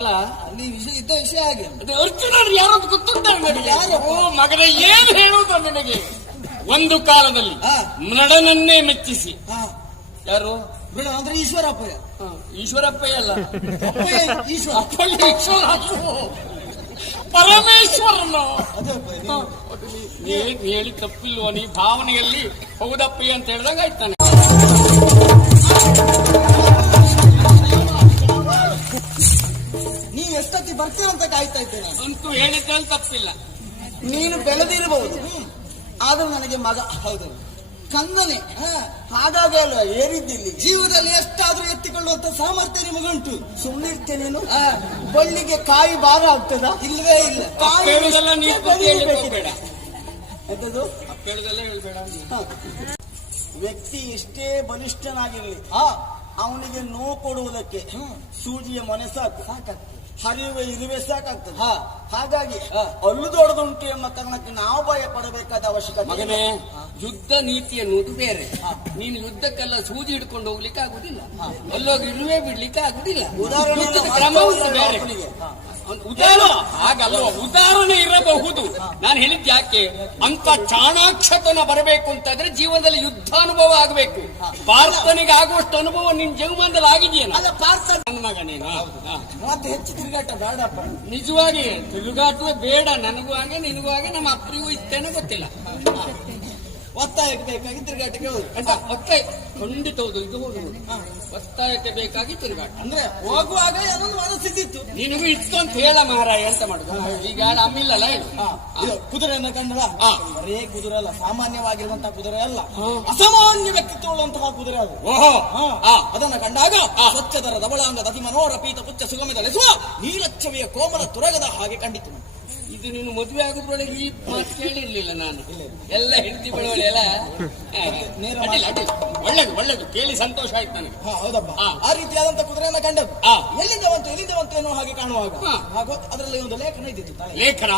ಅಲ್ಲಿ ವಿಷಯ ಇದ್ದ ವಿಷಯ ಹಾಗೆ ಅರ್ಜುನರು ಯಾರದು ಗೊತ್ತುಂಟ ಮಗನ ಏನು ಹೇಳುವುದು ನಿನಗೆ. ಒಂದು ಕಾಲದಲ್ಲಿ ನಡನನ್ನೇ ಮೆಚ್ಚಿಸಿ ಯಾರು ಅಂದ್ರೆ ಈಶ್ವರಪ್ಪಯ್ಯ. ಈಶ್ವರಪ್ಪಯ್ಯ ಅಲ್ಲ, ಈಶ್ವರ ಪರಮೇಶ್ವರನು. ಹೇಳಿ ತಪ್ಪಿಲ್ವ ನೀ ಭಾವನೆಯಲ್ಲಿ ಹೌದಪ್ಪಯ್ಯ ಅಂತ ಹೇಳಿದಾಗ ಆಯ್ತಾನೆ. ನೀವ್ ಎಷ್ಟೊತ್ತಿ ಬರ್ತೀರಂತ ಕಾಯ್ತಾ ಇದ್ದೇನೆ. ಅಂತೂ ಹೇಳಿದ್ರಲ್ಲಿ ತಪ್ಪಿಲ್ಲ. ನೀನು ಬೆಳೆದಿರಬಹುದು, ಆದ್ರೂ ನನಗೆ ಮಗ ಹೌದು ಕಂದನೆ. ಹಾಗಾಗಿ ಅಲ್ವಾ ಏರಿದ್ದಿಲ್ಲಿ. ಜೀವನದಲ್ಲಿ ಎಷ್ಟಾದ್ರೂ ಎತ್ತಿಕೊಳ್ಳುವಂತ ಸಾಮರ್ಥ್ಯ ನಿಮಗುಂಟು. ಸುಮ್ಮನೆ ಇರ್ತೇನೇನು? ಬಳ್ಳಿಗೆ ಕಾಯಿ ಭಾಗ ಆಗ್ತದ? ಇಲ್ಲವೇ ಇಲ್ಲ. ಎಂತದ್ದು ವ್ಯಕ್ತಿ ಎಷ್ಟೇ ಬಲಿಷ್ಠನಾಗಿರ್ಲಿ, ಅವನಿಗೆ ನೋವು ಕೊಡುವುದಕ್ಕೆ ಸೂಜಿಯ ಮನೆ ಸಾಕಾಗ್ತದೆ, ಹರಿಯುವ ಇರುವೆ ಸಾಕಾಗ್ತದೆ. ಹಾಗಾಗಿ ಅಲ್ಲು ದೊಡ್ಡದುಂಟು ಎಂಬ ಕಾರಣಕ್ಕೆ ನಾವು ಭಯ ಪಡಬೇಕಾದ ಅವಶ್ಯಕತೆ. ಮಗನೇ, ಯುದ್ಧ ನೀತಿ ಎನ್ನುವುದು ಬೇರೆ. ನೀನು ಯುದ್ಧಕ್ಕೆಲ್ಲ ಸೂಜಿ ಹಿಡ್ಕೊಂಡು ಹೋಗ್ಲಿಕ್ಕೆ ಆಗುದಿಲ್ಲ, ಅಲ್ಲೋಗಿ ಇರುವೆ ಬಿಡ್ಲಿಕ್ಕೆ ಆಗುದಿಲ್ಲ. ಯುದ್ಧದ ಕ್ರಮವನ್ನು ಬೇರೆ. ಹಾಗಲ್ವ, ಉದಾಹರಣೆ ಇರಬಹುದು. ನಾನು ಹೇಳಿದ್ ಯಾಕೆ ಅಂತ ಚಾಣಾಕ್ಷತನ ಬರಬೇಕು ಅಂತಾದ್ರೆ ಜೀವನದಲ್ಲಿ ಯುದ್ಧ ಅನುಭವ ಆಗಬೇಕು. ಪಾರ್ಥನಿಗೆ ಆಗುವಷ್ಟು ಅನುಭವ ನಿನ್ ಜೀವನದಲ್ಲಿ ಆಗಿದೆಯೇನ? ನನ್ನ ಮಗ ನೀನು ಮತ್ತೆ ಹೆಚ್ಚು ತಿರುಗಾಟ ಬೇಡಪ್ಪ. ನಿಜವಾಗಿ ತಿರುಗಾಟವೇ ಬೇಡ. ನನಗೂ ಹಾಗೆ ನಿನಗೂ ಹಾಗೆ ನಮ್ಮ ಅಪ್ಪರಿಗೂ ಇತ್ತೇನೋ ಗೊತ್ತಿಲ್ಲ. ಒತ್ತಾಯಕ್ಕೆ ಬೇಕಾಗಿ ತಿರುಗಾಟಕ್ಕೆ ಹೋಗುದು ಅಂತ ಒತ್ತಾಯ ಖಂಡಿತ ಹೌದು. ಇದು ಹೌದು, ಒತ್ತಾಯಕ್ಕೆ ಬೇಕಾಗಿ ತಿರುಗಾಟ. ಅಂದ್ರೆ ಹೋಗುವಾಗ ಏನೊಂದು ಮನಸ್ಸಿದ್ದಿತ್ತು. ನಿನಗೂ ಇತ್ತು ಅಂತ ಹೇಳ ಮಹಾರಾಯ. ಅಂತ ಮಾಡುದು ಈಗ ಅಮ್ಮಿಲ್ಲಲ್ಲ. ಕುದುರೆಯನ್ನ ಕಂಡಲ್ಲ, ಬರೇ ಕುದುರೆ ಅಲ್ಲ, ಸಾಮಾನ್ಯವಾಗಿರುವಂತಹ ಕುದುರೆ ಅಲ್ಲ, ಅಸಾಮಾನ್ಯ ವ್ಯಕ್ತಿತ್ವವುಳ್ಳಂತಹ ಕುದುರೆ ಅದು. ಓಹೋ, ಅದನ್ನ ಕಂಡಾಗ ಸ್ವಚ್ಛದರ ದಬಳಾಂಗದ ಅತಿ ಮನೋರ ಪೀತ ಪುಚ್ಚ ಸುಗಮದಲೆಸುವ ನೀಲಚ್ಛವಿಯ ಕೋಮಲ ತುರಗದ ಹಾಗೆ ಕಂಡಿತು. ಇದು ನೀನು ಮದುವೆ ಆಗೋದ್ರೊಳಗೆ ಈ ಮಾತು ಕೇಳಿರ್ಲಿಲ್ಲ ನಾನು. ಎಲ್ಲ ಹೆಂಡತಿ ಬಳವಳೆ ಎಲ್ಲ ಒಳ್ಳೇದು ಒಳ್ಳೇದು ಕೇಳಿ ಸಂತೋಷ ಆಯ್ತು ನನಗೆ. ಹೌದಪ್ಪ, ಆ ರೀತಿಯಾದಂತ ಕುದುರೆಯನ್ನ ಕಂಡದ್ದು. ಎಲ್ಲಿಂದ ಬಂತು ಎನ್ನುವ ಹಾಗೆ ಕಾಣುವಾಗ ಹಾಗೂ ಅದರಲ್ಲಿ ಒಂದು ಲೇಖನ ಇದ್ದಿತ್ತು. ಲೇಖನ,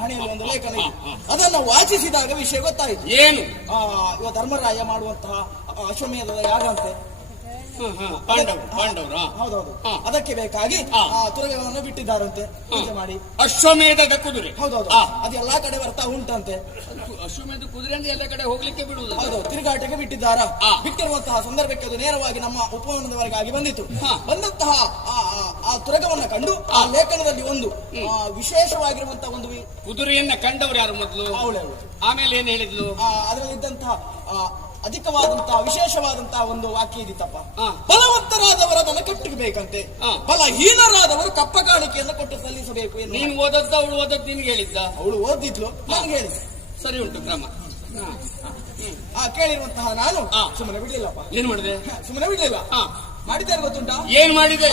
ಹಣೆಯಲ್ಲಿ ಒಂದು ಲೇಖನ ಇತ್ತು. ಅದನ್ನ ವಾಚಿಸಿದಾಗ ವಿಷಯ ಗೊತ್ತಾಯಿತು. ಏನು? ಇವ ಧರ್ಮರಾಯ ಮಾಡುವಂತಹ ಅಶ್ವಮೇಧದ ಯಾಗಂತೆ. ಪಾಂಡವರು ಹೌದೌದು. ಅದಕ್ಕೆ ಬೇಕಾಗಿ ತುರಗವನ್ನು ಬಿಟ್ಟಿದ್ದಾರಂತೆ ಪೂಜೆ ಮಾಡಿ. ಅಶ್ವಮೇಧದ ಕುದುರೆ. ಹೌದೌದು. ಅದು ಎಲ್ಲಾ ಕಡೆ ಬರ್ತಾ ಉಂಟಂತೆ. ಅಶ್ವಮೇಧ ಕುದುರೆ ಅಂದ್ರೆ ಎಲ್ಲ ಕಡೆ ಹೋಗ್ಲಿಕ್ಕೆ ಬಿಡುವುದು. ಹೌದು, ತಿರುಗಾಟಕ್ಕೆ ಬಿಟ್ಟಿದ್ದಾರ. ಬಿಟ್ಟಿರುವಂತಹ ಸಂದರ್ಭಕ್ಕೆ ಅದು ನೇರವಾಗಿ ನಮ್ಮ ಉಪವನದವರೆಗಾಗಿ ಬಂದಿತ್ತು. ಬಂದಂತಹ ಆ ತುರಗವನ್ನ ಕಂಡು ಆ ಲೇಖನದಲ್ಲಿ ಒಂದು ವಿಶೇಷವಾಗಿರುವಂತಹ ಒಂದು ಕುದುರೆಯನ್ನ ಕಂಡವರು ಯಾರು ಮೊದಲು? ಅವಳೆ. ಆಮೇಲೆ ಏನ್ ಹೇಳಿದ್ಲು? ಅದರಲ್ಲಿದ್ದಂತಹ ಅಧಿಕವಾದಂತಹ ವಿಶೇಷವಾದಂತಹ ಒಂದು ವಾಕ್ಯ ಇದಿತ್ತಪ್ಪ. ಬಲವಂತರಾದವರ ದನ ಕಟ್ಟಬೇಕಂತೆ, ಬಲಹೀನರಾದವರು ಕಪ್ಪ ಕಾಣಿಕೆಯನ್ನು ಕೊಟ್ಟು ಸಲ್ಲಿಸಬೇಕು ಎಂದು. ನೀನು ಓದದ್ದ ಅವಳು ಓದದ್ದು ನಿನ್ಗೆ ಹೇಳಿದ್ದ? ಅವಳು ಓದಿದ್ಲು, ನನಗೆ ಹೇಳಿದ್ದೆ. ಸರಿ ಉಂಟು ಕ್ರಮ. ಕೇಳಿರುವಂತಹ ನಾನು ಸುಮ್ಮನೆ ಬಿಡ್ಲಿಲ್ಲಪ್ಪ. ಏನ್ ಮಾಡಿದೆ? ಸುಮ್ಮನೆ ಬಿಡ್ಲಿಲ್ಲ. ಮಾಡಿದ್ದಾರೆ ಗೊತ್ತುಂಟಾ? ಏನ್ ಮಾಡಿದೆ?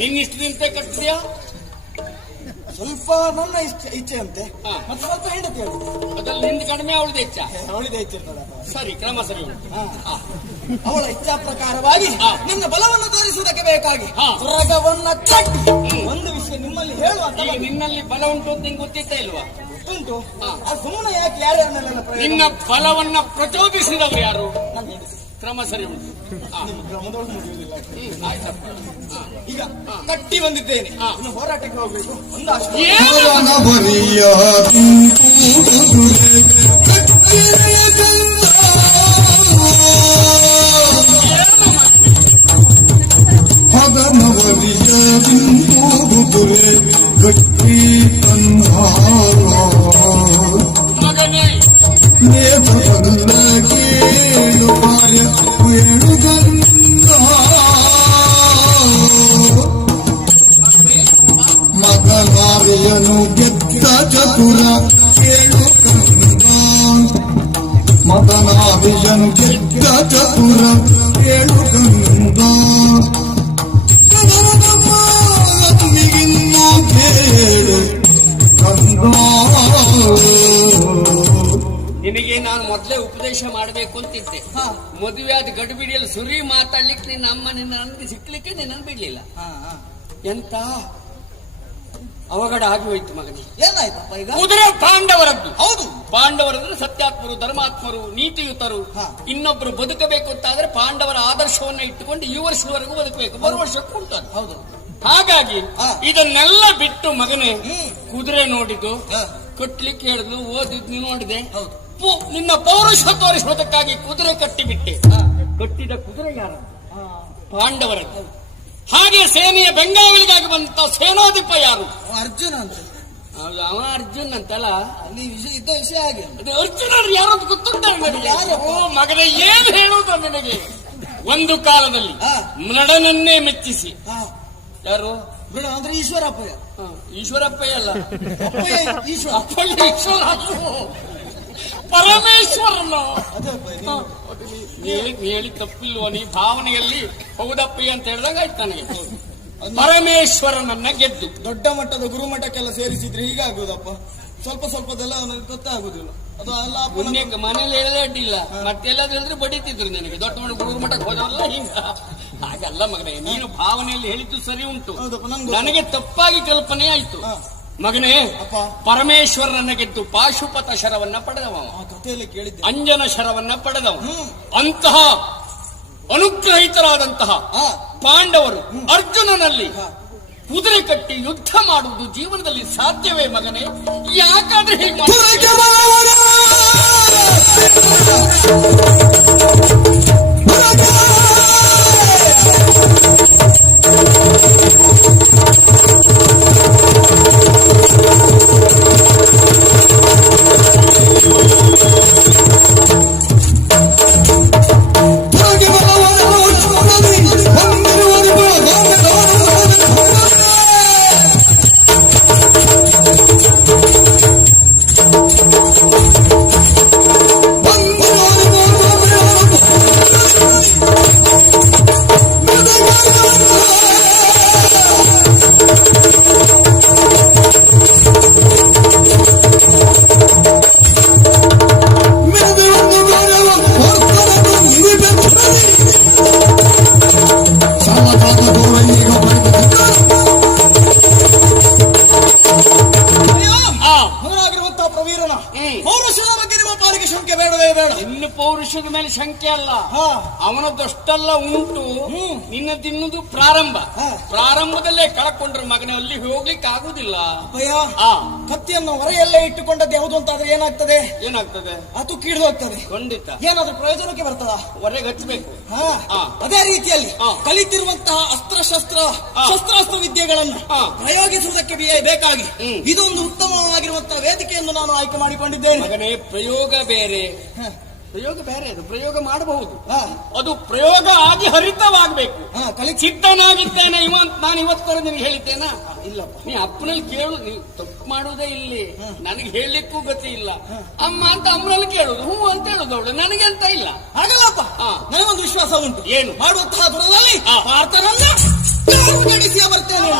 ನಿನ್ನಿಷ್ಟದಂತೆ ಕಟ್ಟಿದ್ಯಾ? ಸ್ವಲ್ಪ ನನ್ನ ಇಚ್ಛೆ ಅಂತೆ, ಮತ್ತೆ ಸ್ವಲ್ಪ ಹೆಂಡತಿ ಹೇಳಿ. ಅದ್ರಲ್ಲಿ ನಿಂದು ಕಡಿಮೆ, ಅವಳದ ಇಚ್ಛ. ಅವಳಿದೆ ಇಚ್ಛೆ ಇರ್ತದೆ. ಸರಿ, ಕ್ರಮ ಸರಿ ಉಂಟು. ಅವಳ ಇಚ್ಛಾ ಪ್ರಕಾರವಾಗಿ ನನ್ನ ಬಲವನ್ನು ತೋರಿಸುವುದಕ್ಕೆ ಬೇಕಾಗಿ ತುರಗವನ್ನ ಕಟ್ಟಿ ಒಂದು ವಿಷಯ ನಿಮ್ಮಲ್ಲಿ ಹೇಳುವ. ನಿನ್ನಲ್ಲಿ ಬಲ ಉಂಟು ಅಂತ ನಿಂಗೆ ಗೊತ್ತಿತ್ತ ಇಲ್ವಾ? ಗೊತ್ತುಂಟು. ಸುಮ್ಮನೆ ಯಾಕೆ ಯಾರ್ಯಾರ ಮೇಲೆಲ್ಲ ನಿನ್ನ ಬಲವನ್ನ ಪ್ರಚೋದಿಸಿದವರು ಯಾರು? ಕ್ರಮ ಸರಿ ಉಂಟು. ಈಗ ಕಟ್ಟಿ ಬಂದಿದ್ದೇನೆ, ಹೋರಾಟಕ್ಕೆ ಹೋಗ್ಬೇಕು. ಮಗನೇ, ಮಗನಾರಿಯನು ಗೆದ್ದ ಚತುರ ಕೇಳು ಕಂದ. ಮದನಾಭಿಷನು ಗೆದ್ದ ಚತುರ ಏಳು ಕಂದ ಕದನದಮ್ಮನಿಗಿನ್ನೂ ಕೇಳು ಕಂದ. ನಿನಗೆ ನಾನು ಮೊದಲೇ ಉಪದೇಶ ಮಾಡಬೇಕು ಅಂತಿದ್ದೆ. ಮದುವೆ ಆದ ಗಡಿಬಿಡಿಯಲ್ಲಿ ಸುರಿ ಮಾತಾಡ್ಲಿಕ್ಕೆ ನಿನ್ನ ಅಮ್ಮ ನನಗೆ ಸಿಕ್ಲಿಕ್ಕೆ ನಿನ್ನನ್ನು ಬಿಡ್ಲಿಲ್ಲ. ಎಂತ ಅವಘಡ ಆಗಿ ಹೋಯ್ತು ಮಗನಿಗೆ. ಏನಾಯ್ತಪ್ಪ ಈಗ? ಕುದುರೆ ಪಾಂಡವರದ್ದು. ಹೌದು, ಪಾಂಡವರಂದ್ರೆ ಸತ್ಯಾತ್ಮರು, ಧರ್ಮಾತ್ಮರು, ನೀತಿಯುತರು. ಇನ್ನೊಬ್ರು ಬದುಕಬೇಕು ಅಂತಾದ್ರೆ ಪಾಂಡವರ ಆದರ್ಶವನ್ನ ಇಟ್ಟುಕೊಂಡು ಈ ವರ್ಷದವರೆಗೂ ಬದುಕಬೇಕು, ಬರುವ ವರ್ಷಕ್ಕೂ ಉಂಟು. ಹೌದು. ಹಾಗಾಗಿ ಇದನ್ನೆಲ್ಲ ಬಿಟ್ಟು ಮಗನೇ ಕುದುರೆ ನೋಡಿದ್ದು, ಕಟ್ಲಿಕ್ಕೆ ಹೇಳಿದ್ಲು, ಓದಿದ್ನು ನೋಡಿದೆ. ನಿನ್ನ ಪೌರುಷ ತೋರಿಸೋದಕ್ಕಾಗಿ ಕುದುರೆ ಕಟ್ಟಿಬಿಟ್ಟೆ. ಕಟ್ಟಿದ ಕುದುರೆ ಯಾರು? ಪಾಂಡವರದ್ದು. ಹಾಗೆ ಸೇನೆಯ ಬೆಂಗಾವಲಿಗಾಗಿ ಬಂತ ಸೇನಾಧಿಪ ಯಾರು? ಅರ್ಜುನ ಅಂತ. ಅವ ಅರ್ಜುನ್ ಅಂತಲ್ಲ, ಅಲ್ಲಿ ಇದ್ದ ವಿಷಯ ಹಾಗೆ. ಅರ್ಜುನರು ಯಾರು ಅಂತ ಗೊತ್ತುಂಟ ನನಗೆ. ಓ ಮಗನೇ, ಏನು ಹೇಳುವುದು ನಿನಗೆ? ಒಂದು ಕಾಲದಲ್ಲಿ ನಡನನ್ನೇ ಮೆಚ್ಚಿಸಿ ಯಾರು ಬಿಡ ಅಂದ್ರೆ ಈಶ್ವರಪ್ಪಯ್ಯ. ಈಶ್ವರಪ್ಪಯ್ಯ ಅಲ್ಲ, ಈಶ್ವರ ಈಶ್ವರ ಪರಮೇಶ್ವರನ. ಹೇಳಿ ತಪ್ಪಿಲ್ವ? ನೀ ಭಾವನೆಯಲ್ಲಿ ಹೌದಪ್ಪಯ್ಯ ಅಂತ ಹೇಳಿದಾಗ ಆಯ್ತು ನನಗೆ. ಪರಮೇಶ್ವರನನ್ನ ಗೆದ್ದು ದೊಡ್ಡ ಮಟ್ಟದ ಗುರುಮಠಕ್ಕೆಲ್ಲ ಸೇರಿಸಿದ್ರೆ ಹೀಗಾಗುದಪ್ಪ. ಸ್ವಲ್ಪ ಸ್ವಲ್ಪದೆಲ್ಲ ಅವನಿಗೆ ಗೊತ್ತಾಗುದಿಲ್ಲ. ಅದು ಅಲ್ಲ ಪುಣ್ಯಕ್ಕೆ ಮನೇಲಿ ಹೇಳದೆ ಅಡ್ಡಿಲ್ಲ, ಮತ್ತೆಲ್ಲಾದ್ರೂ ಹೇಳಿದ್ರೆ ಬಡಿತಿದ್ರು ನನಗೆ. ದೊಡ್ಡ ಮಟ್ಟ ಗುರುಮಠಕ್ಕೆ ಹೋದವಲ್ಲ ಹಿಂಗ. ಹಾಗಲ್ಲ ಮಗನೇ, ನೀನು ಭಾವನೆಯಲ್ಲಿ ಹೇಳಿದ್ದು ಸರಿ ಉಂಟು, ನನಗೆ ತಪ್ಪಾಗಿ ಕಲ್ಪನೆ ಆಯ್ತು. ಮಗನೇ, ಪರಮೇಶ್ವರನ ಗೆದ್ದು ಪಾಶುಪತ ಶರವನ್ನ ಪಡೆದವ, ಕಥೆಯಲ್ಲಿ ಕೇಳಿದ್ದೆ, ಅಂಜನ ಶರವನ್ನ ಪಡೆದವ. ಅಂತಹ ಅನುಗ್ರಹಿತರಾದಂತಹ ಪಾಂಡವರು ಅರ್ಜುನನಲ್ಲಿ ಕುದುರೆ ಕಟ್ಟಿ ಯುದ್ಧ ಮಾಡುವುದು ಜೀವನದಲ್ಲಿ ಸಾಧ್ಯವೇ ಮಗನೇ? ಯಾಕಾದ್ರೆ ಹೀಗೆ ಪೌರುಷದ ಮೇಲೆ ಶಂಕೆ ಅಲ್ಲ, ಅವನದಷ್ಟೆಲ್ಲ ಉಂಟು. ನಿನ್ನ ತಿನ್ನುವುದು ಪ್ರಾರಂಭ. ಪ್ರಾರಂಭದಲ್ಲೇ ಕಳ್ಕೊಂಡ್ರೆ ಮಗನ ಅಲ್ಲಿ ಹೋಗ್ಲಿಕ್ಕೆ ಆಗುದಿಲ್ಲ. ಕತ್ತಿಯನ್ನು ಹೊರೆಯಲ್ಲೇ ಇಟ್ಟುಕೊಂಡದ್ದು ಯಾವುದು ಅಂತಾದ್ರೆ ಏನಾಗ್ತದೆ? ಏನಾಗ್ತದೆ? ಅದು ಕೀಳು ಹೋಗ್ತದೆ. ಖಂಡಿತ. ಏನಾದ್ರೂ ಪ್ರಯೋಜನಕ್ಕೆ ಬರ್ತದ? ಹೊರೆಗೆ ಹಚ್ಚಬೇಕು. ಅದೇ ರೀತಿಯಲ್ಲಿ ಕಲಿತಿರುವಂತಹ ಶಸ್ತ್ರಾಸ್ತ್ರ ವಿದ್ಯೆಗಳನ್ನು ಪ್ರಯೋಗಿಸುವುದಕ್ಕೆ ಬೇಕಾಗಿ ಇದೊಂದು ಉತ್ತಮವಾಗಿರುವಂತಹ ವೇದಿಕೆಯನ್ನು ನಾನು ಆಯ್ಕೆ ಮಾಡಿಕೊಂಡಿದ್ದೇನೆ. ಮಗನೇ, ಪ್ರಯೋಗ ಬೇರೆ, ಪ್ರಯೋಗ ಬೇರೆ. ಅದು ಪ್ರಯೋಗ ಮಾಡಬಹುದು, ಅದು ಪ್ರಯೋಗ ಆಗಿ ಹರಿತವಾಗಬೇಕು. ಸಿದ್ಧನಾಗಿದ್ದೇನೆ ಇವ ಅಂತ ನಾನು ಇವತ್ತರ ನಿನಗೆ ಹೇಳಿದ್ದೇನಾ? ಇಲ್ಲಪ್ಪ, ನೀ ಅಪ್ಪನಲ್ಲಿ ಕೇಳು. ನೀ ತಪ್ಪು ಮಾಡುವುದೇ ಇಲ್ಲಿ. ನನಗೆ ಹೇಳಲಿಕ್ಕೂ ಗತಿ ಇಲ್ಲ. ಅಮ್ಮ ಅಂತ ಅಮ್ಮನಲ್ಲಿ ಕೇಳುದು, ಹೂ ಅಂತ ಹೇಳುದು ಅವಳು, ನನಗೆ ಅಂತ ಇಲ್ಲ. ಹಾಗಲ್ಲಪ್ಪ, ನನಗೊಂದು ವಿಶ್ವಾಸ ಉಂಟು. ಏನು? ಮಾಡುವಂತಹ ದೂರದಲ್ಲಿ ಪಾರ್ಥನನ್ನ ನಡೆಸಿ ಬರ್ತೇನೆ.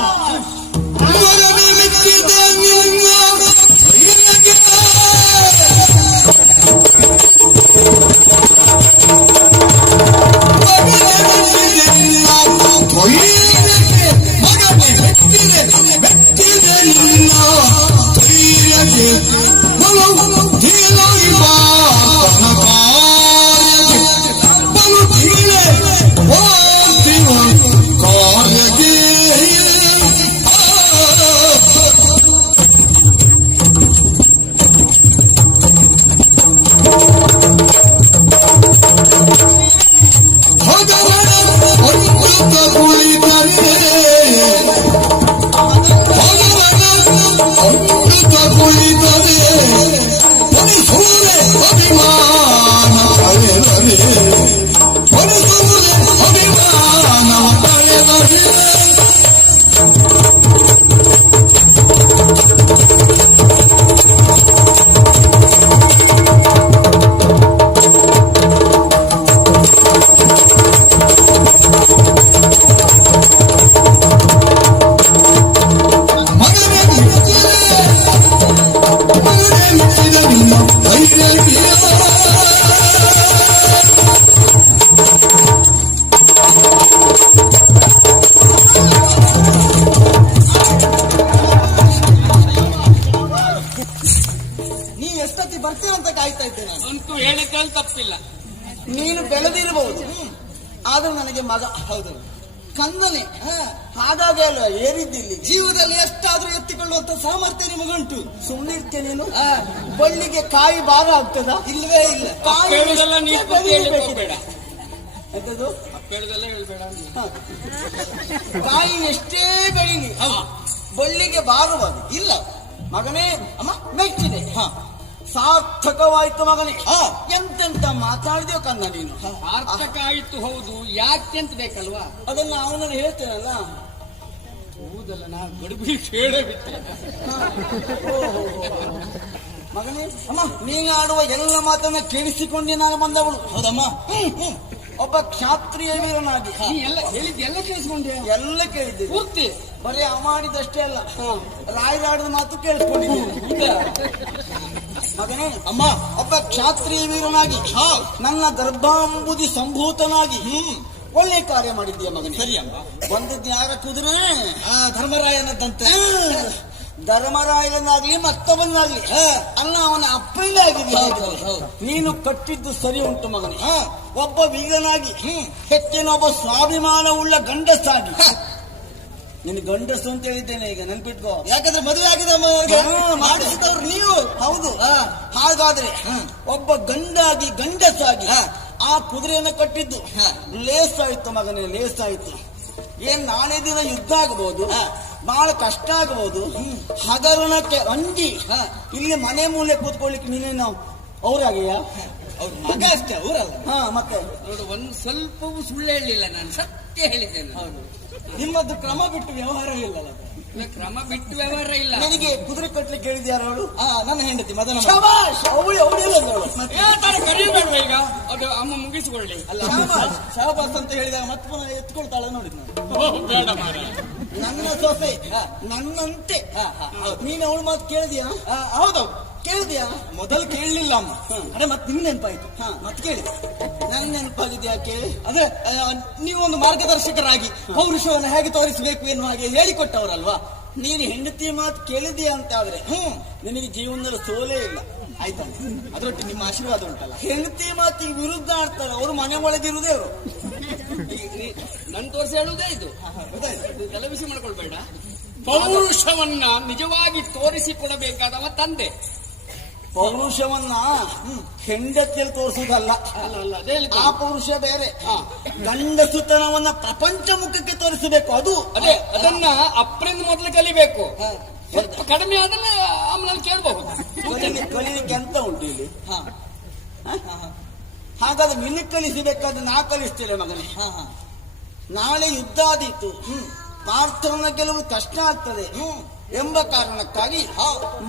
ನೀ ಎಷ್ಟೊತ್ತಿ ಬರ್ತೀರ ಅಂತ ಕಾಯ್ತಾ ಇದ್ದೆ ನಾನು. ಅಂತೂ ಹೇಳಿದ್ರಲ್ಲಿ ತಪ್ಪಿಲ್ಲ. ನೀನು ಬೆಳೆದಿರಬಹುದು, ಆದ್ರೂ ನನಗೆ ಮಗ. ಹೌದು, ಕಂದನೆ. ಹಾಗಾಗಿ ಅಲ್ಲ ಏರಿದ್ದಿಲ್ಲಿ. ಜೀವನದಲ್ಲಿ ಎಷ್ಟಾದ್ರೂ ಎತ್ತಿಕೊಳ್ಳುವಂತ ಸಾಮರ್ಥ್ಯ ನಿಮಗುಂಟು. ಸುಮ್ಮನಿರ್ತೇನೆ ನೀನು. ಬಳ್ಳಿಗೆ ಕಾಯಿ ಭಾರ ಆಗ್ತದ? ಇಲ್ವೇ ಇಲ್ಲ. ಕಾಯಿ ಹೇಳುದೆಲ್ಲ ನೀನು ಬೆಳಿಬೇಕಿದೆ. ಎಂತದು? ಹೇಳುದೆಲ್ಲ ಹೇಳ್ಬೇಡ. ಕಾಯಿ ಎಷ್ಟೇ ಬೆಳಿಲಿ ಬಳ್ಳಿಗೆ ಭಾರವಾದ ಇಲ್ಲ. ಮಗನೇ, ಅಮ್ಮ ಮೆಚ್ಚಿದೆ. ಸಾರ್ಥಕವಾಯ್ತು ಮಗನೇ. ಎಂತೆಂತ ಮಾತಾಡಿದೆಯೋ ಕಂದ ನೀನು. ಸಾರ್ಥಕ ಆಯ್ತು. ಹೌದು, ಯಾಕೆ ಅಂತ ಬೇಕಲ್ವಾ? ಅದನ್ನ ಅವನಲ್ಲಿ ಹೇಳ್ತೇನಲ್ಲ. ಹೌದಲ್ಲ, ನಾ ಗಡುಬಿ ಕೇಳೇ ಬಿಟ್ಟೆ. ಮಗನೇ, ಅಮ್ಮ ನೀನು ಆಡುವ ಎಲ್ಲ ಮಾತನ್ನ ಕೇಳಿಸಿಕೊಂಡೆ ನಾನು ಬಂದವಳು. ಹೌದಮ್ಮ. ಒಬ್ಬ ಕ್ಷಾತ್ರಿಯ ವೀರನಾಗಿ ನೀ ಎಲ್ಲ ಹೇಳಿದ್ದೆ, ಎಲ್ಲ ಕೇಳಿಸ್ಕೊಂಡೆ? ಎಲ್ಲ ಕೇಳಿದ್ದೆ ಪೂರ್ತಿ. ಬರೀ ಅವ ಮಾಡಿದಷ್ಟೇ ಅಲ್ಲ, ರಾಯರಾಡಿದ ಮಾತು ಕೇಳಿಸ್ಕೊಂಡಿದ್ದೆ. ಮಗನೇ, ಅಮ್ಮ ಒಬ್ಬ ಕ್ಷಾತ್ರಿಯ ವೀರನಾಗಿ ನನ್ನ ಗರ್ಭಾಂಬುದಿ ಸಂಭೂತನಾಗಿ ಒಳ್ಳೆ ಕಾರ್ಯ ಮಾಡಿದ್ದೀಯ ಮಗನೇ. ಸರಿಯಮ್ಮ. ಬಂದದ್ದು ಯಾರ ಕುದುರೆ? ಧರ್ಮರಾಯನದ್ದಂತೆ. ಧರ್ಮರಾಯನಾಗ್ಲಿ ಮತ್ತೊಬ್ಬನಾಗ್ಲಿ ಅಲ್ಲ, ಅವನ ಅಪ್ಪನೇ ಆಗಿದೆ. ನೀನು ಕಟ್ಟಿದ್ದು ಸರಿ ಉಂಟು ಮಗನೇ. ಒಬ್ಬ ವೀರನಾಗಿ ಹೆಚ್ಚಿನ ಒಬ್ಬ ಸ್ವಾಭಿಮಾನವುಳ್ಳ ಗಂಡಸಾಗಿ. ನಿನ್ ಗಂಡಸು ಅಂತ ಹೇಳಿದ್ದೇನೆ ಈಗ, ನೆನ್ಪಿಟ್ಕೋ. ಯಾಕಂದ್ರೆ ಮದುವೆ ಆಗಿದೆ ಮಾಡಿಸಿದವ್ರು ನೀವು. ಹೌದು. ಹಾಗಾದ್ರೆ ಒಬ್ಬ ಗಂಡಾಗಿ ಗಂಡಸಾಗಿ ಆ ಕುದುರೆಯನ್ನು ಕಟ್ಟಿದ್ದು ಲೇಸಾಯ್ತು ಮಗನೇ, ಲೇಸಾಯ್ತು. ಏನ್ ನಾಳೆ ದಿನ ಯುದ್ಧ ಆಗಬಹುದು, ಬಹಳ ಕಷ್ಟ ಆಗಬಹುದು. ಹಗರಣಕ್ಕೆ ಅಂಜಿ ಇಲ್ಲಿ ಮನೆ ಮೂಲೆ ಕೂತ್ಕೊಳ್ಳಿಕ್ಕೆ ನೀನೇನು ಅವ್ರಾಗೆಯಾ? ಅವ್ರ ಮಗ ಅಷ್ಟೇ, ಅವರಲ್ಲ. ಮತ್ತೆ ನೋಡು, ಒಂದು ಸ್ವಲ್ಪವೂ ಸುಳ್ಳು ಹೇಳಲಿಲ್ಲ, ನಾನು ಸತ್ಯ ಹೇಳಿದ್ದೇನೆ. ಹೌದು, ನಿಮ್ಮದು ಕ್ರಮ ಬಿಟ್ಟು ವ್ಯವಹಾರ ಇಲ್ಲಲ್ಲ. ಕ್ರಮ ಬಿಟ್ಟು ವ್ಯವಹಾರ ಇಲ್ಲ. ನನಗೆ ಕುದುರೆ ಕಟ್ಲಿಕ್ಕೆ ಹೇಳಿದ್ಯಾರ ಅವಳು? ನನ್ನ ಹೆಂಡತಿ ಮದನ. ಕರೆಯಬೇಡವ ಈಗ? ಅದು ಅಮ್ಮ ಮುಗಿಸಿಕೊಳ್ಳಿ. ಅಲ್ಲ, ಶಾಬಾಸ್ ಅಂತ ಹೇಳಿದಾಗ ಮತ್ತೆ ಪುನಃ ಎತ್ಕೊಳ್ತಾಳ ನೋಡಿದ್ ನಾನು. ಬೇಡ ಮಾರ, ನನ್ನ ಸೊಸೆ ನನ್ನಂತೆ. ನೀನು ಅವಳು ಮಾತು ಕೇಳಿದ್ಯಾ? ಹೌದೌದು ಕೇಳಿದ್ಯಾ? ಮೊದಲು ಕೇಳಲಿಲ್ಲ ಅಮ್ಮ. ಅದೇ ಮತ್ತೆ ನಿಮ್ ನೆನಪಾಯ್ತು. ಮತ್ತೆ ಕೇಳಿದೆ. ನನ್ ನೆನಪಾಗಿದೆ ಯಾಕೆ? ಅದೇ ನೀವೊಂದು ಮಾರ್ಗದರ್ಶಕರಾಗಿ ಪೌರುಷವನ್ನು ಹೇಗೆ ತೋರಿಸಬೇಕು ಎನ್ನುವ ಹಾಗೆ ಹೇಳಿಕೊಟ್ಟವರಲ್ವಾ. ನೀನು ಹೆಂಡತಿ ಮಾತು ಕೇಳಿದ್ಯಾ ಅಂತ ಆದ್ರೆ ನಿನಗೆ ಜೀವನದಲ್ಲಿ ಸೋಲೇ ಇಲ್ಲ. ಆಯ್ತಾ? ಅದರೊಟ್ಟಿಗೆ ನಿಮ್ಮ ಆಶೀರ್ವಾದ ಉಂಟಲ್ಲ. ಹೆಂಡತಿ ಮಾತಿಗೆ ವಿರುದ್ಧ ಆಡ್ತಾರೆ ಅವರು, ಮನೆ ಒಳಗಿರುವುದೇ ಅವರು. ನನ್ ತೋರಿಸಿ ಹೇಳುವುದೇ ಇದು. ತಲೆಬಿಸಿ ಮಾಡ್ಕೊಳ್ಬೇಡ. ಪೌರುಷವನ್ನ ನಿಜವಾಗಿ ತೋರಿಸಿಕೊಡಬೇಕಾದವ ತಂದೆ. ಪೌರುಷವನ್ನ ಹೆಂಡತಿಯಲ್ಲಿ ತೋರಿಸುವುದಲ್ಲ. ಆ ಪೌರುಷ ಬೇರೆ. ಗಂಡಸುತನವನ್ನ ಪ್ರಪಂಚ ಮುಖಕ್ಕೆ ತೋರಿಸಬೇಕು. ಅದು ಅದೇ, ಅದನ್ನ ಅಪ್ಪನಿಂದ ಮೊದಲು ಕಲಿಬೇಕು. ಸ್ವಲ್ಪ ಕಡಿಮೆ ಆದ್ರೆ ಆಮೇಲೆ ಕೇಳಬಹುದು. ಕಲಿಲಿಕ್ಕೆ ಅಂತ ಉಂಟು ಇಲ್ಲಿ. ಹಾಗಾದ್ರೆ ನಿನಗೆ ಕಲಿಸಬೇಕಾದ್ರೆ ನಾ ಕಲಿಸ್ತೇನೆ ಮಗನೇ. ನಾಳೆ ಯುದ್ಧ ಆದೀತು, ಪಾರ್ಥನ ಗೆಲುವು ಕಷ್ಟ ಆಗ್ತದೆ ಎಂಬ ಕಾರಣಕ್ಕಾಗಿ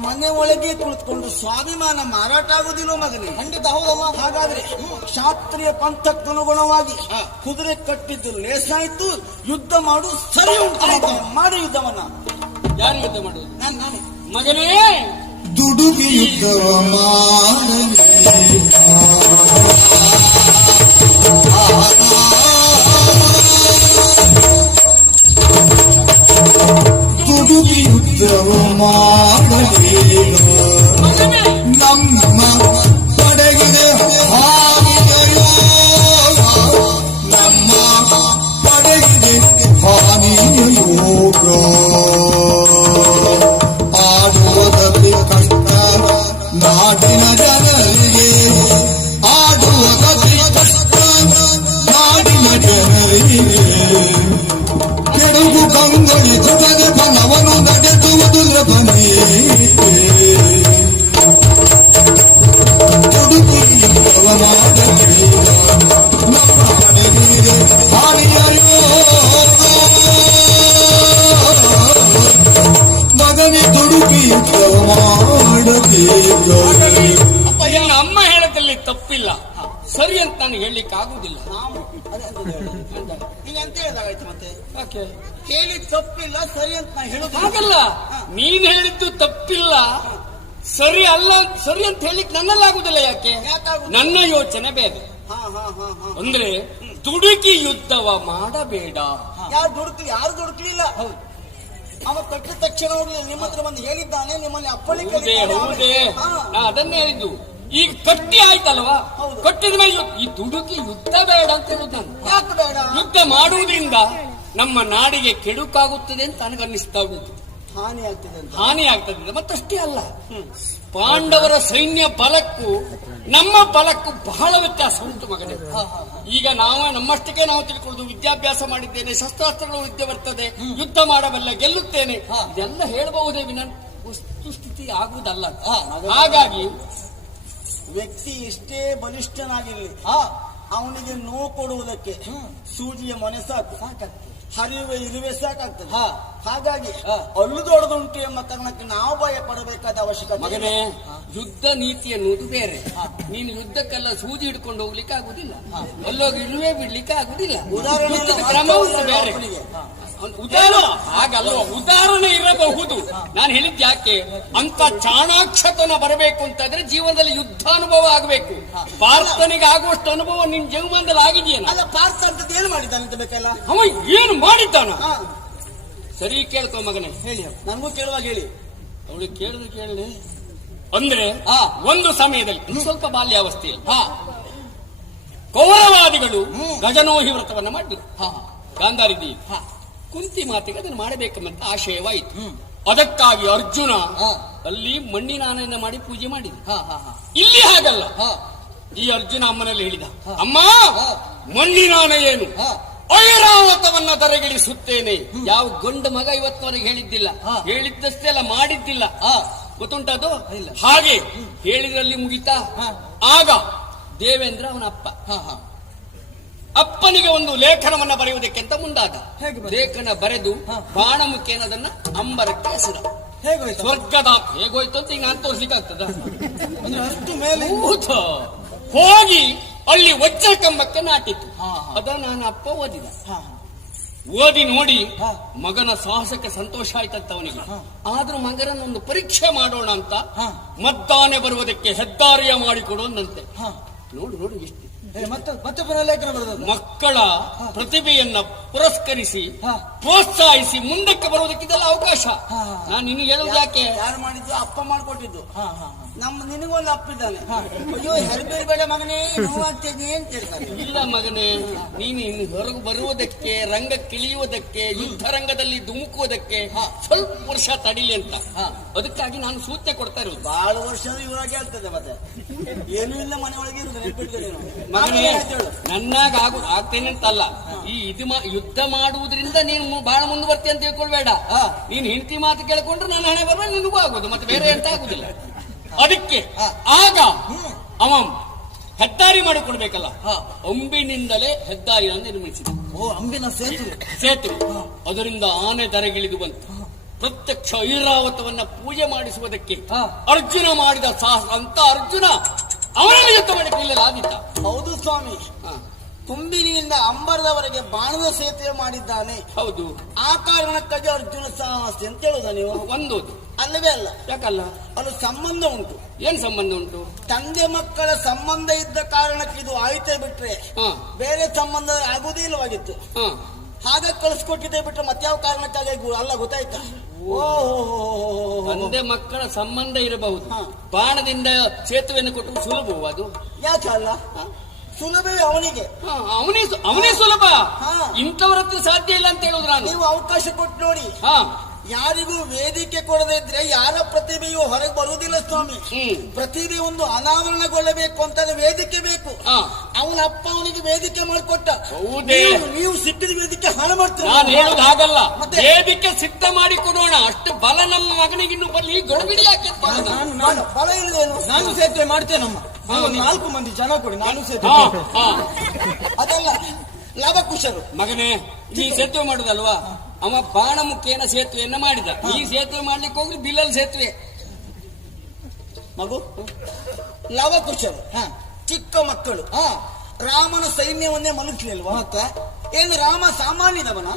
ಮನೆ ಒಳಗೆ ಕುಳಿತುಕೊಂಡು ಸ್ವಾಭಿಮಾನ ಮಾರಾಟ ಆಗುದಿಲ್ಲ ಮಗನೇ. ಖಂಡಿತ ಹೌದಮ್ಮ. ಹಾಗಾದ್ರೆ ಕ್ಷಾತ್ರಿಯ ಪಂಥಕ್ಕನುಗುಣವಾಗಿ ಕುದುರೆ ಕಟ್ಟಿದ್ದು ಲೇಸಾಯ್ತು. ಯುದ್ಧ ಮಾಡು ಸರಿ ಉಂಟು. ಮಾಡಿ ಯುದ್ಧವನ್ನ. ಯಾರು ಯುದ್ಧ ಮಾಡುವುದು? ನಾನು ಮಗನೇ. ದುಡುಕಿ ಯುದ್ಧವ ಮಾಡಲಿ, ದುಡುಕಿ ಯುದ್ಧವ ಮಾಡಲಿ. ನಮ್ಮ ಪಡೆಗಿದೆ ಹಾನಿಯೋ, ನಮ್ಮ ಪಡೆಗಿದೆ ಹಾನಿಯ ಯೋಗ. ಆಡುವುದಕ್ಕೆ ಕಷ್ಟ ನಾಡಿನ ಜನರಿಗೆ, ಆಡುವುದಕ್ಕೆ ಕಷ್ಟ ನಾಡಿನ ಜನರಿಗೆ. ಕೆಡುಕು ಕಂಗೊಳಿ ಜೊತೆಗೆ ಬನವನ್ನು ನಡೆಸುವುದು ನೃಪನೇ. ದುಡುಕಿ ಯುದ್ಧವ ಮಾಡಲಿ, ನಮ್ಮ ಪಡೆಗಿದೆ ಹಾನಿಯ ಯೋಗ. ಮಗನೇ ದುಡುಕಿ ಯುದ್ಧವ ಮಾಡಬೇಕು. ನಿನ್ನ ಅಮ್ಮ ಹೇಳದಲ್ಲಿ ತಪ್ಪಿಲ್ಲ, ಸರಿ ಅಂತ ನಾನು ಹೇಳಲಿಕ್ಕೆ ಆಗುದಿಲ್ಲ. ನೀನ್ ಎಂತ ಹೇಳಿದಾಗಾಯ್ತು ಮತ್ತೆ? ಯಾಕೆ ಹೇಳಿ ತಪ್ಪಿಲ್ಲ, ಸರಿ ಅಂತ ನಾ ಹೇಳುದು ಹಾಗಲ್ಲ. ನೀನ್ ಹೇಳಿದ್ದು ತಪ್ಪಿಲ್ಲ, ಸರಿ ಅಲ್ಲ, ಸರಿ ಅಂತ ಹೇಳಿಕ್ ನನ್ನಲ್ಲಾಗುದಿಲ್ಲ. ಯಾಕೆ? ನನ್ನ ಯೋಚನೆ ಬೇರೆ. ಅಂದ್ರೆ ದುಡುಕಿ ಯುದ್ಧವ ಮಾಡಬೇಡ. ಯಾರು ದುಡುಕಲಿಲ್ಲ. ಅವ ಕಟ್ಟಿದ ತಕ್ಷಣ ನಿಮ್ಮ ಹತ್ರ ಬಂದು ಹೇಳಿದ್ದಾನೆ, ನಿಮ್ಮಲ್ಲಿ ಅಪ್ಪಳಿಕೆ. ನಾ ಅದನ್ನೇ ಹೇಳಿದ್ದು. ಈಗ ಕಟ್ಟಿ ಆಯ್ತಲ್ವಾ, ಕಟ್ಟಿದ ಮೇಲೆ ಈ ದುಡುಕಿ ಯುದ್ಧ ಬೇಡ ಅಂತ ಹೇಳುದು ನಾನು. ಯಾಕೆ ಬೇಡ? ಯುದ್ಧ ಮಾಡುವುದರಿಂದ ನಮ್ಮ ನಾಡಿಗೆ ಕೆಡುಕಾಗುತ್ತದೆ ಅಂತ ನನಗನ್ನಿಸ್ತಾ ಉಂಟು. ಹಾನಿ ಆಗ್ತದೆ. ಮತ್ತಷ್ಟೇ ಅಲ್ಲ, ಪಾಂಡವರ ಸೈನ್ಯ ಬಲಕ್ಕೂ ನಮ್ಮ ಬಲಕ್ಕೂ ಬಹಳ ವ್ಯತ್ಯಾಸ ಉಂಟು ಮಗನೇ. ಈಗ ನಮ್ಮಷ್ಟಕ್ಕೆ ನಾವು ತಿಳ್ಕೊಳ್ಳೋದು, ವಿದ್ಯಾಭ್ಯಾಸ ಮಾಡಿದ್ದೇನೆ, ಶಸ್ತ್ರಾಸ್ತ್ರಗಳು ವಿದ್ಯೆ ಬರ್ತದೆ, ಯುದ್ಧ ಮಾಡಬಲ್ಲ, ಗೆಲ್ಲುತ್ತೇನೆ, ಇದೆಲ್ಲ ಹೇಳಬಹುದೇ ವಿನ ವಸ್ತುಸ್ಥಿತಿ ಆಗುವುದಲ್ಲ. ಹಾಗಾಗಿ ವ್ಯಕ್ತಿ ಎಷ್ಟೇ ಬಲಿಷ್ಠನಾಗಿರಲಿ, ಅವನಿಗೆ ನೋವು ಕೊಡುವುದಕ್ಕೆ ಸೂಜಿಯ ಮನೆ ಸಾಕಾಗ್ತದೆ, ಹರಿಯುವ ಇರುವೆ ಸಾಕಾಗ್ತದೆ. ಹಾಗಾಗಿ ಅಲ್ಲು ದೊಡ್ಡದುಂಟು ಎಂಬ ಕಾರಣಕ್ಕೆ ನಾವು ಭಯ ಪಡಬೇಕಾದ ಅವಶ್ಯಕತೆ. ಮಗನೇ, ಯುದ್ಧ ನೀತಿ ಎನ್ನುವುದು ಬೇರೆ. ನೀನು ಯುದ್ಧಕ್ಕೆಲ್ಲ ಸೂಜಿ ಹಿಡ್ಕೊಂಡು ಹೋಗ್ಲಿಕ್ಕೆ ಆಗುದಿಲ್ಲ, ಅಲ್ಲೋಗಿ ಇರುವೆ ಬಿಡ್ಲಿಕ್ಕೆ ಆಗುದಿಲ್ಲ. ಕ್ರಮ ಉಂಟು ಬೇರೆ. ಹಾಗಲ್ವ, ಉದಾಹರಣೆ ಇರಬಹುದು. ನಾನು ಹೇಳಿದ್ ಯಾಕೆ ಅಂತ ಚಾಣಾಕ್ಷತನ ಬರಬೇಕು ಅಂತಾದ್ರೆ ಜೀವನದಲ್ಲಿ ಯುದ್ಧಾನುಭವ ಆಗಬೇಕು. ಪಾರ್ಥನಿಗೆ ಆಗುವಷ್ಟು ಅನುಭವ ನಿನ್ ಜೀವನದಲ್ಲಿ ಆಗಿದೆಯಲ್ಲ. ಅಲ್ಲ, ಪಾರ್ಥ ಅಂತ ಏನು ಮಾಡಿದ್ದಾನೆ ಬೇಕಲ್ಲ? ಅವ ಏನು ಮಾಡಿದ್ದಾನ? ಸರಿ ಕೇಳ್ಕೊ ಮಗನೇ, ಹೇಳಿ. ನನಗೂ ಕೇಳುವಾಗ ಹೇಳಿ. ಅವಳಿಗೆ ಕೇಳಿದ್ರೆ ಕೇಳಿ. ಅಂದ್ರೆ ಒಂದು ಸಮಯದಲ್ಲಿ ಸ್ವಲ್ಪ ಬಾಲ್ಯಾವಸ್ಥೆಯಲ್ಲಿ ಕೌರವಾದಿಗಳು ಗಜನೋಹಿ ವ್ರತವನ್ನ ಮಾಡಿದ್ರು. ಗಾಂಧಾರಿ ದೇವಿ ಕುಂತಿ ಮಾತಿಗೆ ಅದನ್ನು ಮಾಡಬೇಕೆಂಬಂತ ಆಶಯವಾಯಿತು. ಅದಕ್ಕಾಗಿ ಅರ್ಜುನ ಅಲ್ಲಿ ಮಣ್ಣಿನ ಆನೆಯನ್ನ ಮಾಡಿ ಪೂಜೆ ಮಾಡಿದ. ಇಲ್ಲಿ ಹಾಗಲ್ಲ. ಈ ಅರ್ಜುನ ಅಮ್ಮನಲ್ಲಿ ಹೇಳಿದ, ಅಮ್ಮ, ಮಣ್ಣಿನ ಆನೆ ಏನು, ಐರಾವತವನ್ನ ಧರೆಗಿಳಿಸುತ್ತೇನೆ. ಯಾವ ಗಂಡು ಮಗ ಇವತ್ತಿನವರೆಗೆ ಹೇಳಿದ್ದಿಲ್ಲ, ಹೇಳಿದ್ದಷ್ಟೇ ಅಲ್ಲ, ಮಾಡಿದ್ದಿಲ್ಲ. ಗೊತ್ತುಂಟದು? ಹಾಗೆ ಹೇಳಿದ್ರಲ್ಲಿ ಮುಗಿತಾ. ಆಗ ದೇವೇಂದ್ರ ಅವನ ಅಪ್ಪ, ಅಪ್ಪನಿಗೆ ಒಂದು ಲೇಖನವನ್ನ ಬರೆಯುವುದಕ್ಕೆ ಅಂತ ಮುಂದಾದ. ಲೇಖನ ಬರೆದು ಬಾಣಮುಖೇನ ಅದನ್ನ ಅಂಬರಕ್ಕೆ ಹೆಸರ. ಸ್ವರ್ಗದ ಹೇಗೋಯ್ತು ಅಂತ ಈಗ ನಾನು ತೋರ್ಸ್ಲಿಕ್ಕೆ ಆಗ್ತದ? ಹೋಗಿ ಅಲ್ಲಿ ವಜ್ರ ಕಂಬಕ್ಕೆ ನಾಟಿತ್ತು. ಅದನ್ನ ನಾನು ಅಪ್ಪ ಓದಿದ. ಓದಿ ನೋಡಿ ಮಗನ ಸಾಹಸಕ್ಕೆ ಸಂತೋಷ ಆಯ್ತಂತ ಅವನಿಗೆ. ಆದ್ರೂ ಮಗನನ್ನೊಂದು ಪರೀಕ್ಷೆ ಮಾಡೋಣ ಅಂತ ಮದ್ದಾನೆ ಬರುವುದಕ್ಕೆ ಹೆದ್ದಾರಿಯ ಮಾಡಿಕೊಡೋದಂತೆ. ನೋಡು ಎಷ್ಟು ಮಕ್ಕಳ ಪ್ರತಿಭೆಯನ್ನ ಪುರಸ್ಕರಿಸಿ ಪ್ರೋತ್ಸಾಹಿಸಿ ಮುಂದಕ್ಕೆ ಬರುವುದಕ್ಕಿದೆಲ್ಲ ಅವಕಾಶ. ನಾನು ನಿನಗೆ ಹೇಳುವುದು ಯಾಕೆ? ಯಾರು ಮಾಡಿದ್ದು? ಅಪ್ಪ ಮಾಡಿಕೊಟ್ಟಿದ್ದು. ನಿನಗೊಂದು ಅಪ್ಪಿದ್ದಾನೆ. ಅಯ್ಯೋ, ಹೆರ್ಬೇರ್ ಬೇಡ ಮಗನೇ, ನೋವಾಗ್ತೇನೆ ಅಂತ ಹೇಳ್ತಾರೆ. ಇಲ್ಲ ಮಗನೇ, ನೀನು ಹೊರಗೆ ಬರುವುದಕ್ಕೆ, ರಂಗಕ್ಕಿಳಿಯುವುದಕ್ಕೆ, ಯುದ್ಧ ರಂಗದಲ್ಲಿ ಧುಮುಕುವುದಕ್ಕೆ ಸ್ವಲ್ಪ ವರ್ಷ ತಡಿಲಿ ಅಂತ. ಅದಕ್ಕಾಗಿ ನಾನು ಸೂಚನೆ ಕೊಡ್ತಾ ಇರೋದು. ಬಹಳ ವರ್ಷ ಇವಾಗ ಹೇಳ್ತದೆ. ಮತ್ತೆ ಏನೂ ಇಲ್ಲ, ಮನೆಯೊಳಗೆ ಇರುವುದು. ಮಗನೇ, ನನ್ನಾಗ ಆಗ್ತೇನೆ ಅಂತಲ್ಲ, ಈ ಯುದ್ಧ ಮಾಡುವುದರಿಂದ ನೀನು ಬಹಳ ಮುಂದುವರ್ತಿ ಅಂತ ತಿಳ್ಕೊಳ್ಬೇಡ. ನೀನ್ ಹೆಂಡತಿ ಮಾತು ಕೇಳ್ಕೊಂಡ್ರೆ ನನ್ನ ಹಣೆ ಬರುವ ನಿನಗೂ ಆಗೋದು, ಮತ್ತೆ ಬೇರೆ ಎಂತ ಆಗುದಿಲ್ಲ. ಅದಕ್ಕೆ ಆಗ ಅವ ಹೆದ್ದಾರಿ ಮಾಡಿಕೊಡ್ಬೇಕಲ್ಲ, ಅಂಬಿನಿಂದಲೇ ಹೆದ್ದಾರಿಯನ್ನು ನಿರ್ಮಿಸಿದ. ಅಂಬಿನ ಸೇತುವೆ. ಅದರಿಂದ ಆನೆ ಧರೆಗಿಳಿದು ಬಂತು. ಪ್ರತ್ಯಕ್ಷ ಐರಾವತವನ್ನ ಪೂಜೆ ಮಾಡಿಸುವುದಕ್ಕೆ ಅರ್ಜುನ ಮಾಡಿದ ಸಾಹಸ ಅಂತ ಅರ್ಜುನ ಅವನಲ್ಲಿ ಯುದ್ಧ ಮಾಡಲಿಲ್ಲ ಆದಿತ್ತ. ಹೌದು ಸ್ವಾಮಿ, ತುಂಬಿನಿಯಿಂದ ಅಂಬರದವರೆಗೆ ಬಾಣದ ಸೇತುವೆ ಮಾಡಿದ್ದಾನೆ. ಹೌದು, ಆ ಕಾರಣಕ್ಕಾಗಿ ಅರ್ಜುನ ಸಾಹಸ ಅಂತ ಹೇಳುದ ನೀವು? ಒಂದು ಅಲ್ಲವೇ ಅಲ್ಲ? ಯಾಕಲ್ಲ, ಅದು ಸಂಬಂಧ ಉಂಟು. ಏನ್ ಸಂಬಂಧ ಉಂಟು? ತಂದೆ ಮಕ್ಕಳ ಸಂಬಂಧ ಇದ್ದ ಕಾರಣಕ್ಕೆ ಇದು ಆಯ್ತೇ ಬಿಟ್ರೆ ಬೇರೆ ಸಂಬಂಧ ಆಗುವುದೇ ಇಲ್ಲವಾಗಿತ್ತು. ಹಾಗಾಗಿ ಕಳಿಸ್ಕೊಟ್ಟಿದ್ದೆ ಬಿಟ್ರೆ ಮತ್ಯಾವ ಕಾರಣಕ್ಕಾಗಿ ಅಲ್ಲ, ಗೊತ್ತಾಯ್ತಾ? ತಂದೆ ಮಕ್ಕಳ ಸಂಬಂಧ ಇರಬಹುದು, ಬಾಣದಿಂದ ಸೇತುವೆಯನ್ನು ಕೊಟ್ಟು ಸುಲಭವು ಅದು. ಯಾಕೆ ಅಲ್ಲ? ಸುಲಭವೇ ಅವನಿಗೆ. ಅವನೇ ಸುಲಭ, ಇಂಥವ್ರ ಹತ್ರ ಸಾಧ್ಯ ಇಲ್ಲ ಅಂತ ಹೇಳುದು ನಾನು. ನೀವು ಅವಕಾಶ ಕೊಟ್ಟು ನೋಡಿ. ಯಾರಿಗೂ ವೇದಿಕೆ ಕೊಡದೇ ಇದ್ರೆ ಯಾರ ಪ್ರತಿಭೆಯು ಹೊರಗೆ ಬರುವುದಿಲ್ಲ ಸ್ವಾಮಿ. ಪ್ರತಿಭೆ ಒಂದು ಅನಾವರಣಗೊಳ್ಳಬೇಕು ಅಂತಂದ್ರೆ ವೇದಿಕೆ ಬೇಕು. ಅವನ ಅಪ್ಪ ಅವನಿಗೆ ವೇದಿಕೆ ಮಾಡಿಕೊಟ್ಟ. ನೀವು ಸಿಕ್ಕಿದ ವೇದಿಕೆ ಹಾಳು ಮಾಡ್ತೀರಿ. ನಾನು ಹೇಳುದು ಹಾಗಲ್ಲ, ವೇದಿಕೆ ಸಿದ್ಧ ಮಾಡಿ ಕೊಡೋಣ. ಅಷ್ಟು ಬಲ ನಮ್ಮ ಮಗನಿಗೆ ಇನ್ನು ಬರಲಿ, ಗಡಬಿಡಿ ಯಾಕೆ? ಬಲ ಇಲ್ಲದೇನು? ನಾನು ಸೇತುವೆ ಮಾಡ್ತೇನಮ್ಮ. 4 ಮಂದಿ ಜನ ಕೊಡಿ, ನಾನು ಸೇತುವೆ. ಅದಲ್ಲ, ಲಾಭ ಕುಶರು. ಮಗನೇ, ನೀ ಸೇತುವೆ ಮಾಡುದಲ್ವಾ? ಅವ ಬಾಣಮುಖೇನ ಸೇತುವೆಯನ್ನ ಮಾಡಿದ. ಈ ಸೇತುವೆ ಮಾಡ್ಲಿಕ್ಕೆ ಹೋಗ್ರಿ ಬಿಲ್ಲಲ್ ಸೇತುವೆ. ಮಗು ಲವ ಕುಶರು, ಚಿಕ್ಕ ಮಕ್ಕಳು ರಾಮನ ಸೈನ್ಯವನ್ನೇ ಮಲಗಿಸ್ಲಿಲ್ವಾ? ಮತ್ತೆ ಏನು ರಾಮ ಸಾಮಾನ್ಯದವನ?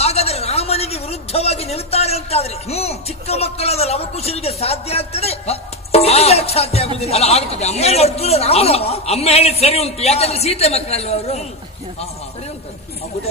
ಹಾಗಾದ್ರೆ ರಾಮನಿಗೆ ವಿರುದ್ಧವಾಗಿ ನಿಲ್ತಾರೆ ಅಂತಾದ್ರೆ ಚಿಕ್ಕ ಮಕ್ಕಳಾದ ಲವಕುಶರಿಗೆ ಸಾಧ್ಯ ಆಗ್ತದೆ, ನಿನಗೆ ಯಾಕೆ ಸಾಧ್ಯ ಆಗುದಿಲ್ಲ? ಅಲ್ಲ ಆಗ್ತದೆ. ಅಮ್ಮ ಏನು ಅರ್ಜುನ ರಾಮ ಅಮ್ಮ ಹೇಳಿದ್ ಸರಿ ಉಂಟು, ಯಾಕಂದ್ರೆ ಸೀತೆ ಮಕ್ಕಳಲ್ವ ಅವರು. ಸರಿ ಉಂಟು.